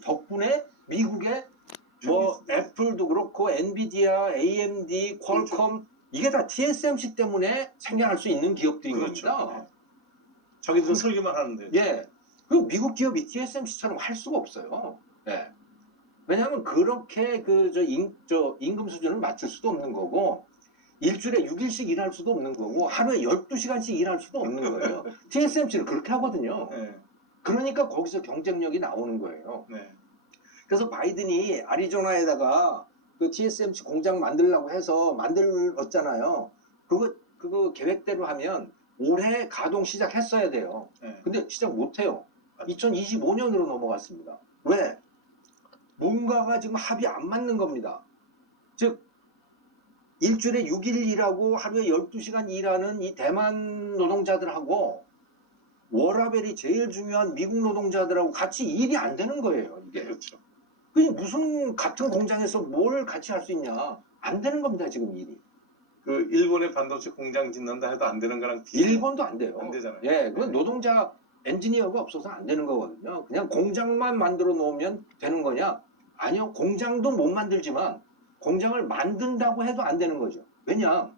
덕분에 미국의 뭐 애플도 그렇고 엔비디아, AMD, 퀄컴 그렇죠. 이게 다 TSMC 때문에 생겨날 수 있는 기업들인 그렇죠. 겁니다. 자기들은 설계만 하는데. 예. 그 미국 기업이 TSMC처럼 할 수가 없어요. 예. 왜냐하면 그렇게 임금 수준을 맞출 수도 없는 거고, 일주일에 6일씩 일할 수도 없는 거고, 하루에 12시간씩 일할 수도 없는 거예요. TSMC는 그렇게 하거든요. 네. 그러니까 거기서 경쟁력이 나오는 거예요. 네. 그래서 바이든이 애리조나에다가 그 TSMC 공장 만들려고 해서 만들었잖아요. 그거 계획대로 하면 올해 가동 시작했어야 돼요. 네. 근데 시작 못해요. 2025년으로 넘어갔습니다. 왜? 뭔가가 지금 합이 안 맞는 겁니다. 즉, 일주일에 6일 일하고 하루에 12시간 일하는 이 대만 노동자들하고 워라밸이 제일 중요한 미국 노동자들하고 같이 일이 안 되는 거예요, 이게. 그렇죠. 그게 무슨 같은 공장에서 뭘 같이 할 수 있냐. 안 되는 겁니다, 지금 일이. 그 일본의 반도체 공장 짓는다 해도 안 되는 거랑 일본도 안 돼요. 안 되잖아요. 예, 그건 노동자 엔지니어가 없어서 안 되는 거거든요. 그냥 공장만 만들어 놓으면 되는 거냐? 아니요, 공장도 못 만들지만 공장을 만든다고 해도 안 되는 거죠. 왜냐?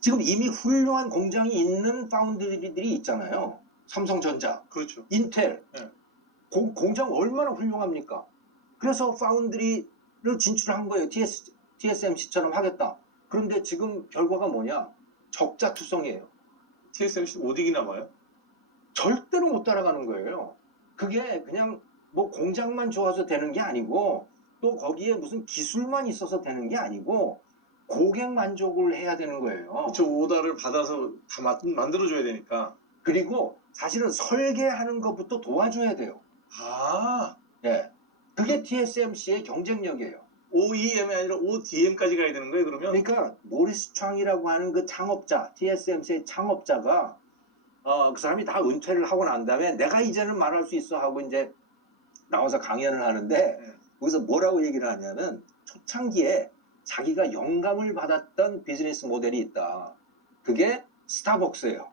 지금 이미 훌륭한 공장이 있는 파운드리들이 있잖아요. 삼성전자, 그렇죠. 인텔. 네. 공장 얼마나 훌륭합니까? 그래서 파운드리를 진출한 거예요. TSMC처럼 하겠다. 그런데 지금 결과가 뭐냐? 적자투성이에요. TSMC 못 이기나 봐요. 절대로 못 따라가는 거예요. 그게 그냥 뭐 공장만 좋아서 되는 게 아니고 또 거기에 무슨 기술만 있어서 되는 게 아니고 고객 만족을 해야 되는 거예요. 저 오더를 받아서 다 만들어줘야 되니까. 그리고 사실은 설계하는 것부터 도와줘야 돼요. 아, 예. 그게 TSMC의 경쟁력이에요. OEM이 아니라 ODM까지 가야 되는 거예요, 그러면? 그러니까 모리스 촤이라고 하는 그 창업자, TSMC의 창업자가 그 사람이 다 은퇴를 하고 난 다음에 내가 이제는 말할 수 있어 하고 이제 나와서 강연을 하는데 네. 거기서 뭐라고 얘기를 하냐면 초창기에 자기가 영감을 받았던 비즈니스 모델이 있다. 그게 스타벅스예요.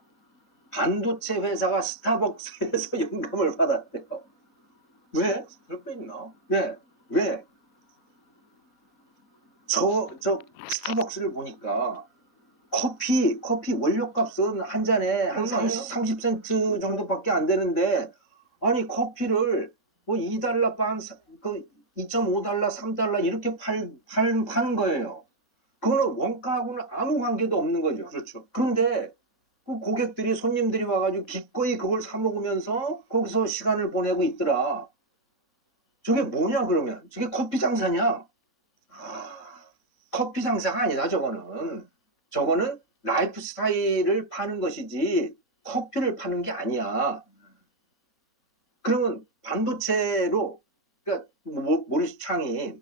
반도체 회사가 스타벅스에서 영감을 받았대요. 왜? 그럴 거 있나? 네. 왜? 저 스타벅스를 보니까 커피 원료값은 한 잔에 한 30센트 정도밖에 안 되는데 아니 커피를 뭐 2달러 반, 그 2.5달러, 3달러 이렇게 파는 거예요. 그거는 원가하고는 아무 관계도 없는 거죠. 그렇죠. 그런데 그 고객들이 손님들이 와가지고 기꺼이 그걸 사 먹으면서 거기서 시간을 보내고 있더라. 저게 뭐냐 그러면? 저게 커피 장사냐? 커피 장사가 아니다 저거는. 저거는 라이프 스타일을 파는 것이지 커피를 파는 게 아니야. 그러면 반도체로 그러니까 모리스 촤이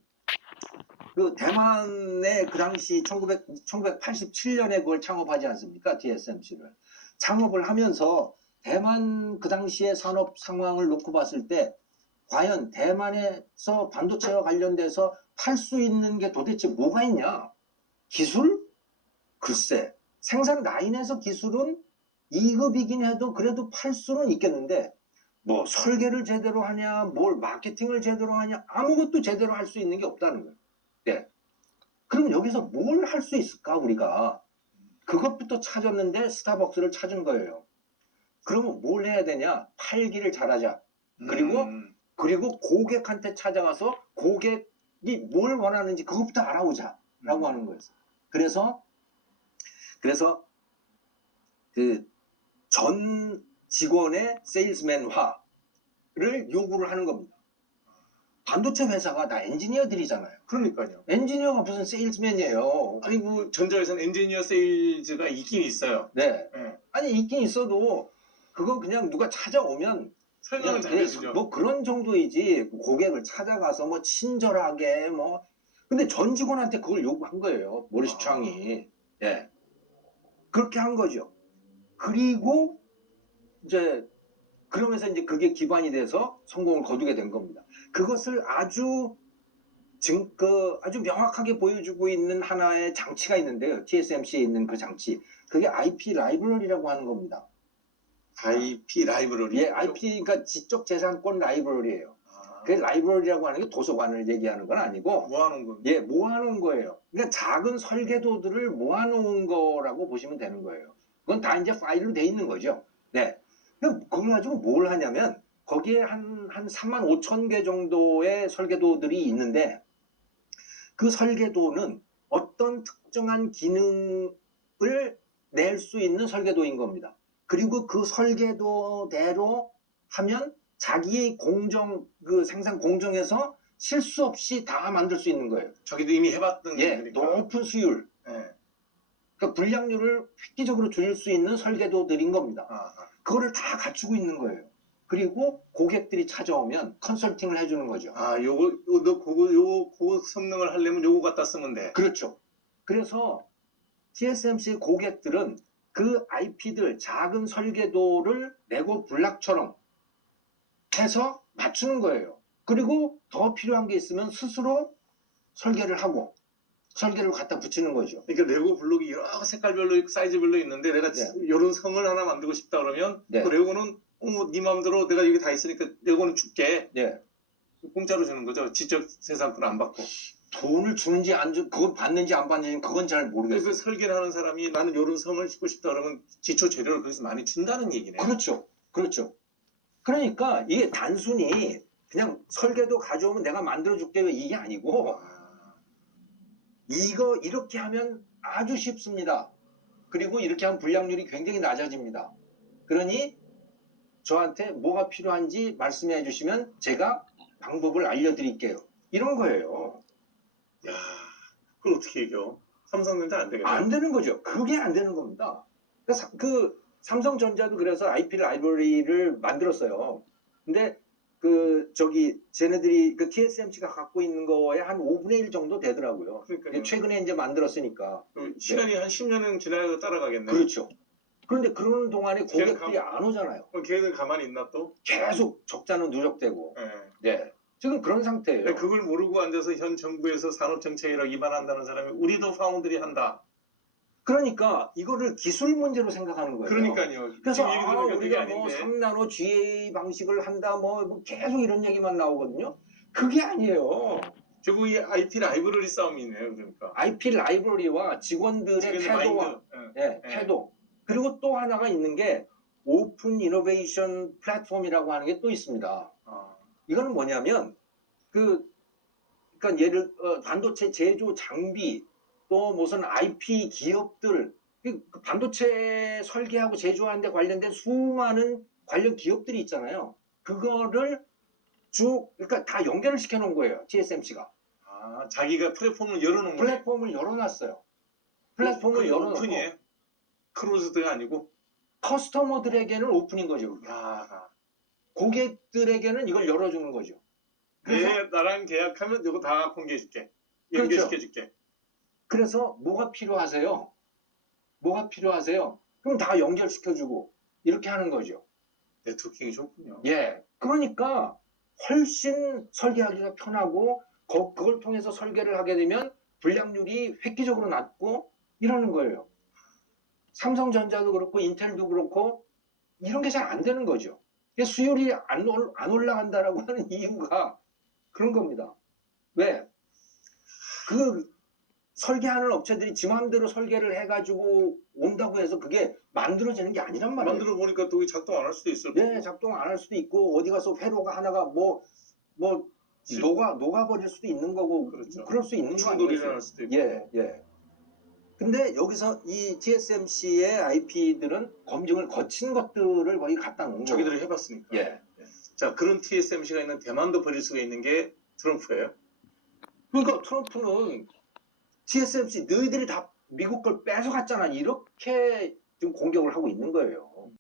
그 대만의 그 당시 1987년에 그걸 창업하지 않습니까? TSMC를 창업을 하면서 대만 그 당시의 산업 상황을 놓고 봤을 때 과연 대만에서 반도체와 관련돼서 팔 수 있는 게 도대체 뭐가 있냐? 기술? 글쎄, 생산 라인에서 기술은 2급이긴 해도 그래도 팔 수는 있겠는데 뭐 설계를 제대로 하냐, 뭘 마케팅을 제대로 하냐, 아무것도 제대로 할 수 있는 게 없다는 거예요. 네. 그럼 여기서 뭘 할 수 있을까 우리가? 그것부터 찾았는데 스타벅스를 찾은 거예요. 그러면 뭘 해야 되냐? 팔기를 잘하자. 그리고 고객한테 찾아가서 고객이 뭘 원하는지 그것부터 알아오자라고 하는 거였어요. 그래서 그 전 직원의 세일즈맨화를 요구를 하는 겁니다. 반도체 회사가 다 엔지니어들이잖아요. 그러니까요. 엔지니어가 무슨 세일즈맨이에요. 아니, 뭐, 전자에서는 엔지니어 세일즈가 있긴 있어요. 네. 네. 아니, 있긴 있어도, 그거 그냥 누가 찾아오면, 설명을 그냥 잘해주죠. 뭐 그런 정도이지, 고객을 찾아가서 뭐 친절하게, 뭐. 근데 전 직원한테 그걸 요구한 거예요. 모리스 촤이. 예. 그렇게 한 거죠. 그리고, 그러면서 이제 그게 기반이 돼서 성공을 거두게 된 겁니다. 그것을 아주 명확하게 보여주고 있는 하나의 장치가 있는데요. TSMC에 있는 그 장치. 그게 IP 라이브러리라고 하는 겁니다. IP 라이브러리? 예, IP, 그러니까 지적 재산권 라이브러리예요. 그 라이브러리라고 하는 게 도서관을 얘기하는 건 아니고 모아놓은 겁니다. 예, 모아놓은 거예요. 그러니까 작은 설계도들을 모아놓은 거라고 보시면 되는 거예요. 그건 다 이제 파일로 돼 있는 거죠. 네. 그걸 가지고 뭘 하냐면 거기에 한 3만 5천 개 정도의 설계도들이 있는데 그 설계도는 어떤 특정한 기능을 낼 수 있는 설계도인 겁니다. 그리고 그 설계도대로 하면 자기의 생산 공정에서 실수 없이 다 만들 수 있는 거예요. 저기도 이미 해봤던 예, 일이니까. 높은 수율. 예. 그러니까 불량률을 획기적으로 줄일 수 있는 설계도들인 겁니다. 그거를 다 갖추고 있는 거예요. 그리고 고객들이 찾아오면 컨설팅을 해주는 거죠. 너 그거 성능을 하려면 요거 갖다 쓰면 돼. 그렇죠. 그래서 TSMC의 고객들은 그 IP들 작은 설계도를 레고 블락처럼 해서 맞추는 거예요. 그리고 더 필요한 게 있으면 스스로 설계를 하고 설계를 갖다 붙이는 거죠. 그러니까 레고 블록이 여러 색깔별로 사이즈별로 있는데 내가 네. 이런 성을 하나 만들고 싶다 그러면 네. 그 레고는 네 마음대로 내가 여기 다 있으니까 레고는 줄게. 네. 공짜로 주는 거죠. 지적 세상권 안 받고. 돈을 주는지 그걸 받는지 안 받는지 그건 잘 모르겠어요. 그래서 설계를 하는 사람이 나는 이런 성을 싣고 싶다 그러면 기초 재료를 거기서 많이 준다는 얘기네요. 그렇죠. 그렇죠. 그러니까 이게 단순히 그냥 설계도 가져오면 내가 만들어줄게 이게 아니고 이거 이렇게 하면 아주 쉽습니다. 그리고 이렇게 하면 불량률이 굉장히 낮아집니다. 그러니 저한테 뭐가 필요한지 말씀해 주시면 제가 방법을 알려드릴게요. 이런 거예요. 야, 그걸 어떻게 이겨? 삼성전자 안 되겠네. 안 되는 거죠. 그게 안 되는 겁니다. 그 삼성전자도 그래서 IP 라이브러리를 만들었어요. 근데 쟤네들이 TSMC가 갖고 있는 거에 한 5분의 1 정도 되더라고요. 그러니까요. 최근에 이제 만들었으니까. 시간이 한 10년은 지나야 따라가겠네. 그렇죠. 그런데 그러는 동안에 고객들이 안 오잖아요. 그럼 걔는 가만히 있나 또? 계속 적자는 누적되고. 네. 네. 지금 그런 상태예요. 근데 그걸 모르고 앉아서 현 정부에서 산업정책이라고 위반한다는 사람이 우리도 파운드리 한다. 그러니까 이거를 기술 문제로 생각하는 거예요. 그러니까요. 그래서 지금 얘기 들으니까 그게 우리가 뭐 아닌데. 3나노 GA 방식을 한다 뭐 계속 이런 얘기만 나오거든요. 그게 아니에요. 결국 이 IP 라이브러리 싸움이네요. 그러니까. IP 라이브러리와 직원들의 지금 태도와 마인드. 네, 태도. 그리고 또 하나가 있는 게 오픈 이노베이션 플랫폼이라고 하는 게 또 있습니다. 이거는 뭐냐면 그러니까 반도체 제조 장비 또 무슨 IP 기업들 그 반도체 설계하고 제조하는 데 관련된 수많은 관련 기업들이 있잖아요. 그거를 그러니까 다 연결을 시켜 놓은 거예요. TSMC가. 자기가 플랫폼을 열어놓은 거예요. 플랫폼을 열어놨어요. 플랫폼을 열어놓고 오픈이에요? 크로즈드가 아니고? 커스터머들에게는 오픈인 거죠. 고객들에게는 이걸 열어주는 거죠. 그래서 나랑 계약하면 이거 다 공개해줄게. 그렇죠. 연결시켜줄게. 그래서 뭐가 필요하세요? 뭐가 필요하세요? 그럼 다 연결시켜주고 이렇게 하는 거죠. 네트워킹이 좋군요. 예. 그러니까 훨씬 설계하기가 편하고 그걸 통해서 설계를 하게 되면 불량률이 획기적으로 낮고 이러는 거예요. 삼성전자도 그렇고 인텔도 그렇고 이런 게 잘 안 되는 거죠. 수율이 안 올라간다라고 하는 이유가 그런 겁니다. 왜? 설계하는 업체들이 지 마음대로 설계를 해가지고 온다고 해서 그게 만들어지는 게 아니란 말이에요. 만들어 보니까 또 작동 안 할 수도 있을 거고. 네, 작동 안 할 수도 있고 어디 가서 회로가 하나가 녹아버릴 수도 있는 거고. 그렇죠. 그럴 수 있는 거 아니에요. 충돌이 일어날 수도 있고. 예. 근데 여기서 이 TSMC의 IP들은 검증을 거친 것들을 거의 갖다 놓은 거예요. 자기들이 해봤으니까. 예. 자, 그런 TSMC가 있는 대만도 버릴 수가 있는 게 트럼프예요. 그러니까 트럼프는 TSMC 너희들이 다 미국 걸 뺏어갔잖아 이렇게 지금 공격을 하고 있는 거예요.